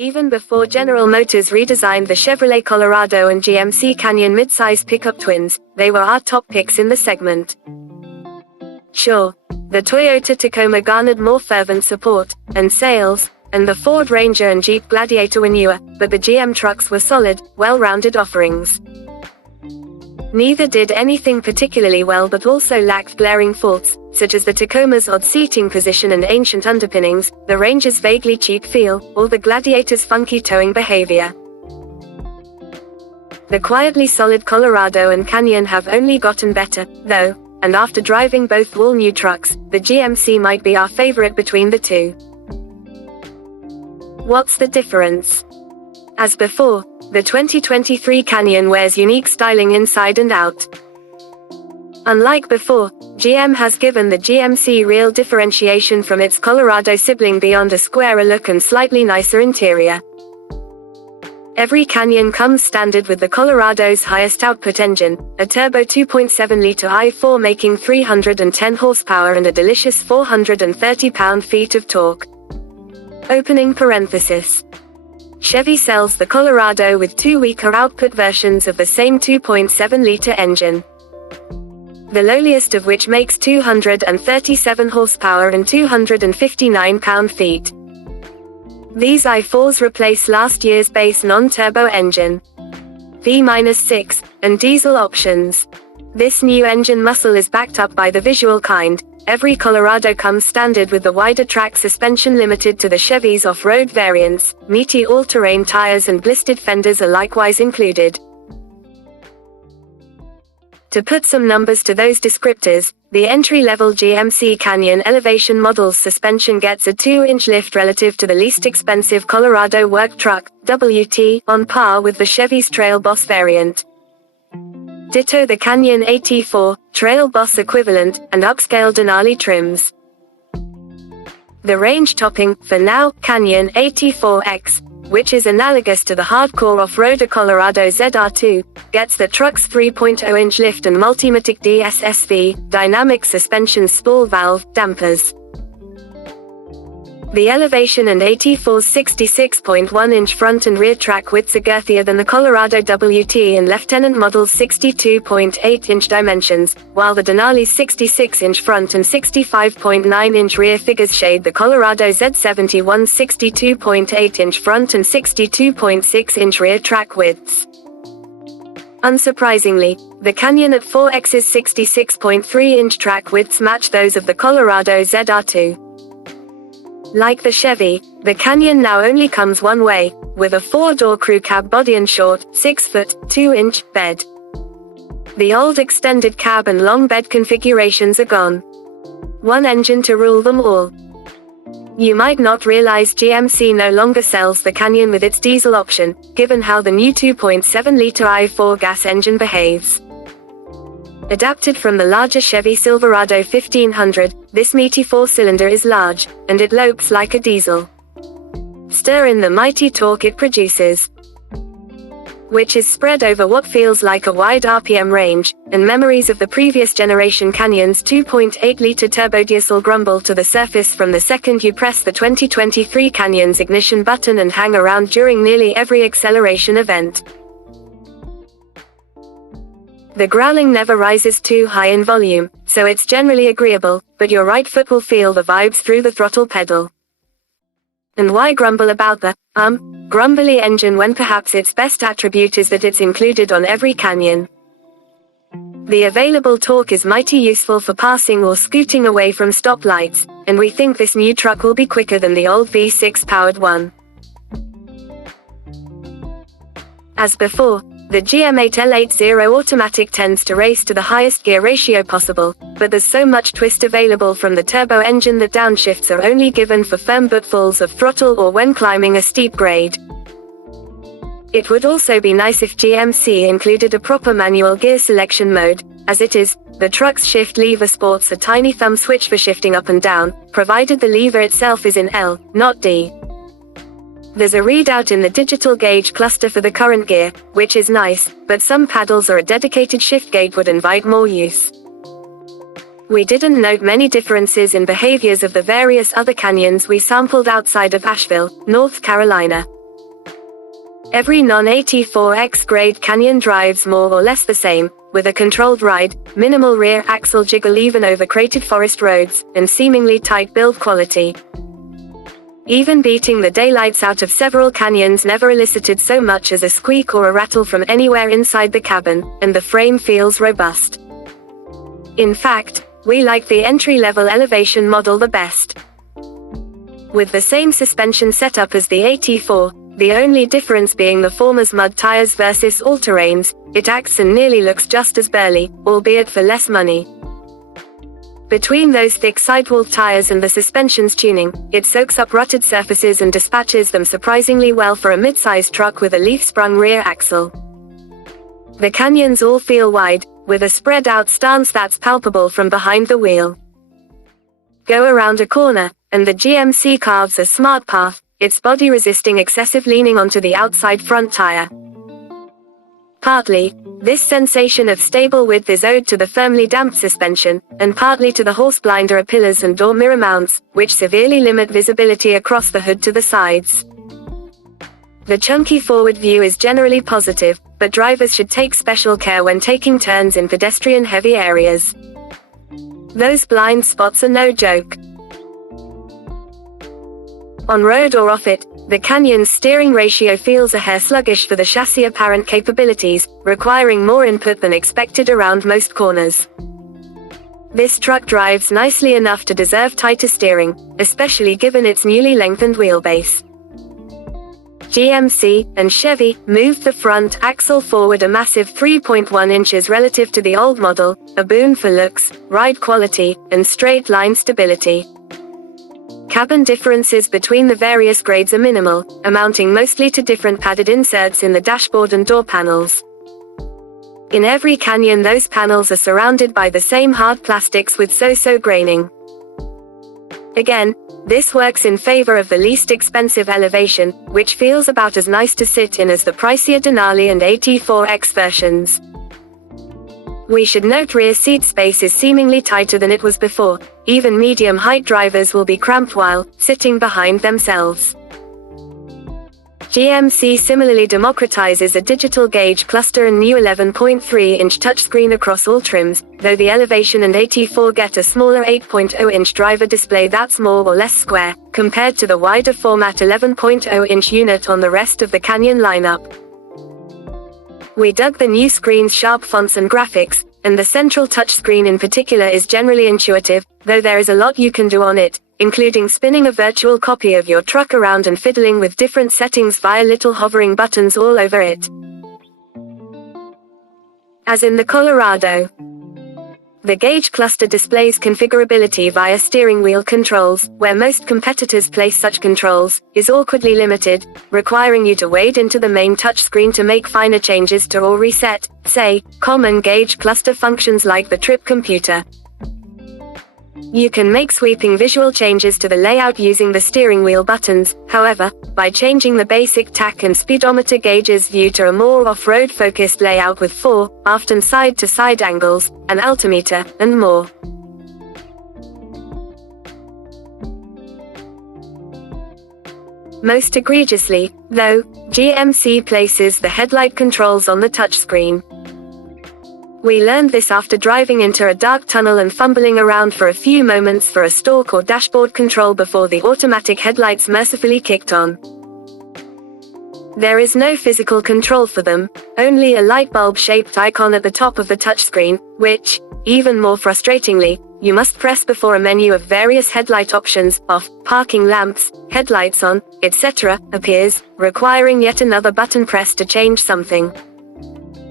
Even before General Motors redesigned the Chevrolet Colorado and GMC Canyon midsize pickup twins, they were our top picks in the segment. Sure, the Toyota Tacoma garnered more fervent support and sales, and the Ford Ranger and Jeep Gladiator were newer, but the GM trucks were solid, well-rounded offerings. Neither did anything particularly well but also lacked glaring faults, such as the Tacoma's odd seating position and ancient underpinnings, the Ranger's vaguely cheap feel, or the Gladiator's funky towing behavior. The quietly solid Colorado and Canyon have only gotten better, though, and after driving both all-new trucks, the GMC might be our favorite between the two. What's the difference? As before, the 2023 Canyon wears unique styling inside and out. Unlike before, GM has given the GMC real differentiation from its Colorado sibling beyond a squarer look and slightly nicer interior. Every Canyon comes standard with the Colorado's highest output engine, a turbo 2.7-liter i4 making 310 horsepower and a delicious 430 pound-feet of torque. Opening parenthesis. Chevy sells the Colorado with two weaker output versions of the same 2.7-liter engine. The lowliest of which makes 237 horsepower and 259 pound-feet. These i4s replace last year's base non-turbo engine, V-6, and diesel options. This new engine muscle is backed up by the visual kind. Every Colorado comes standard with the wider track suspension limited to the Chevy's off-road variants, meaty all-terrain tires and blistered fenders are likewise included. To put some numbers to those descriptors, the entry-level GMC Canyon Elevation model's suspension gets a 2-inch lift relative to the least expensive Colorado work truck, WT, on par with the Chevy's Trail Boss variant. Ditto the Canyon AT4, Trail Boss equivalent, and upscale Denali trims. The range-topping, for now, Canyon AT4X, which is analogous to the hardcore off-roader Colorado ZR2, gets the truck's 3.0-inch lift and Multimatic DSSV, dynamic suspension spool valve, dampers. The Elevation and AT4's 66.1-inch front and rear track widths are girthier than the Colorado WT and Lieutenant model's 62.8-inch dimensions, while the Denali's 66-inch front and 65.9-inch rear figures shade the Colorado Z71's 62.8-inch front and 62.6-inch rear track widths. Unsurprisingly, the Canyon AT4X's 66.3-inch track widths match those of the Colorado ZR2. Like the Chevy, the Canyon now only comes one way, with a 4-door crew cab body and short, 6-foot, 2-inch, bed. The old extended cab and long bed configurations are gone. One engine to rule them all. You might not realize GMC no longer sells the Canyon with its diesel option, given how the new 2.7-liter i4 gas engine behaves. Adapted from the larger Chevy Silverado 1500, this meaty 4-cylinder is large, and it lopes like a diesel. Stir in the mighty torque it produces, which is spread over what feels like a wide RPM range, and memories of the previous generation Canyon's 2.8-liter turbodiesel grumble to the surface from the second you press the 2023 Canyon's ignition button and hang around during nearly every acceleration event. The growling never rises too high in volume, so it's generally agreeable, but your right foot will feel the vibes through the throttle pedal. And why grumble about the, grumbly engine when perhaps its best attribute is that it's included on every Canyon? The available torque is mighty useful for passing or scooting away from stoplights, and we think this new truck will be quicker than the old V6 powered one. As before, the GM8L80 automatic tends to race to the highest gear ratio possible, but there's so much twist available from the turbo engine that downshifts are only given for firm buttfuls of throttle or when climbing a steep grade. It would also be nice if GMC included a proper manual gear selection mode. As it is, the truck's shift lever sports a tiny thumb switch for shifting up and down, provided the lever itself is in L, not D. There's a readout in the digital gauge cluster for the current gear, which is nice, but some paddles or a dedicated shift gate would invite more use. We didn't note many differences in behaviors of the various other Canyons we sampled outside of Asheville, North Carolina. Every non-AT4X grade Canyon drives more or less the same, with a controlled ride, minimal rear axle jiggle even over cratered forest roads, and seemingly tight build quality. Even beating the daylights out of several Canyons never elicited so much as a squeak or a rattle from anywhere inside the cabin, and the frame feels robust. In fact, we like the entry-level elevation model the best. With the same suspension setup as the AT4, the only difference being the former's mud tires versus all-terrains, it acts and nearly looks just as burly, albeit for less money. Between those thick sidewall tires and the suspension's tuning, it soaks up rutted surfaces and dispatches them surprisingly well for a mid-size truck with a leaf-sprung rear axle. The Canyons all feel wide, with a spread-out stance that's palpable from behind the wheel. Go around a corner, and the GMC carves a smart path, its body resisting excessive leaning onto the outside front tire. Partly, this sensation of stable width is owed to the firmly damped suspension, and partly to the horse blinder pillars and door mirror mounts, which severely limit visibility across the hood to the sides. The chunky forward view is generally positive, but drivers should take special care when taking turns in pedestrian-heavy areas. Those blind spots are no joke. On road or off it, the Canyon's steering ratio feels a hair sluggish for the chassis' apparent capabilities, requiring more input than expected around most corners. This truck drives nicely enough to deserve tighter steering, especially given its newly lengthened wheelbase. GMC and Chevy moved the front axle forward a massive 3.1 inches relative to the old model, a boon for looks, ride quality, and straight-line stability. Cabin differences between the various grades are minimal, amounting mostly to different padded inserts in the dashboard and door panels. In every Canyon, those panels are surrounded by the same hard plastics with so-so graining. Again, this works in favor of the least expensive elevation, which feels about as nice to sit in as the pricier Denali and AT4X versions. We should note rear seat space is seemingly tighter than it was before. Even medium-height drivers will be cramped while sitting behind themselves. GMC similarly democratizes a digital gauge cluster and new 11.3-inch touchscreen across all trims, though the Elevation and AT4 get a smaller 8.0-inch driver display that's more or less square, compared to the wider format 11.0-inch unit on the rest of the Canyon lineup. We dug the new screen's sharp fonts and graphics, and the central touchscreen in particular is generally intuitive, though there is a lot you can do on it, including spinning a virtual copy of your truck around and fiddling with different settings via little hovering buttons all over it. As in the Colorado, the gauge cluster displays configurability via steering wheel controls, where most competitors place such controls, is awkwardly limited, requiring you to wade into the main touchscreen to make finer changes to or reset, say, common gauge cluster functions like the trip computer. You can make sweeping visual changes to the layout using the steering wheel buttons, however, by changing the basic tach and speedometer gauges view to a more off-road focused layout with fore, aft and side-to-side angles, an altimeter, and more. Most egregiously, though, GMC places the headlight controls on the touchscreen. We learned this after driving into a dark tunnel and fumbling around for a few moments for a stalk or dashboard control before the automatic headlights mercifully kicked on. There is no physical control for them, only a light bulb-shaped icon at the top of the touchscreen, which, even more frustratingly, you must press before a menu of various headlight options, off, parking lamps, headlights on, etc., appears, requiring yet another button press to change something.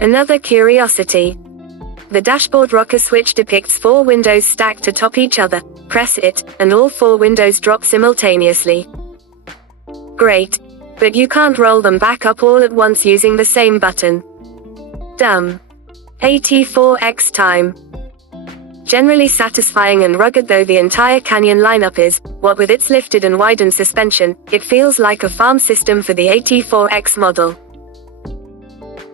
Another curiosity. The dashboard rocker switch depicts 4 windows stacked atop each other. Press it, and all 4 windows drop simultaneously. Great. But you can't roll them back up all at once using the same button. Dumb. AT4X time. Generally satisfying and rugged though the entire Canyon lineup is, what with its lifted and widened suspension, it feels like a farm system for the AT4X model.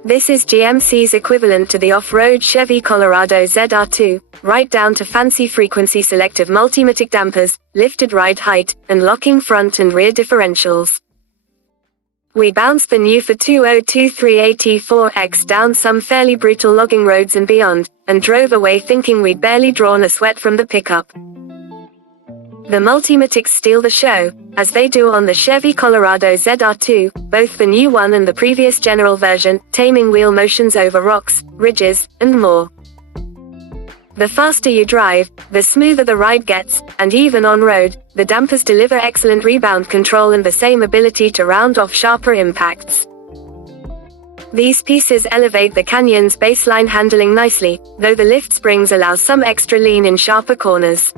This is GMC's equivalent to the off-road Chevy Colorado ZR2, right down to fancy frequency selective multimatic dampers, lifted ride height, and locking front and rear differentials. We bounced the new 2023 AT4X down some fairly brutal logging roads and beyond, and drove away thinking we'd barely drawn a sweat from the pickup. The Multimatics steal the show, as they do on the Chevy Colorado ZR2, both the new one and the previous general version, taming wheel motions over rocks, ridges, and more. The faster you drive, the smoother the ride gets, and even on-road, the dampers deliver excellent rebound control and the same ability to round off sharper impacts. These pieces elevate the Canyon's baseline handling nicely, though the lift springs allow some extra lean in sharper corners.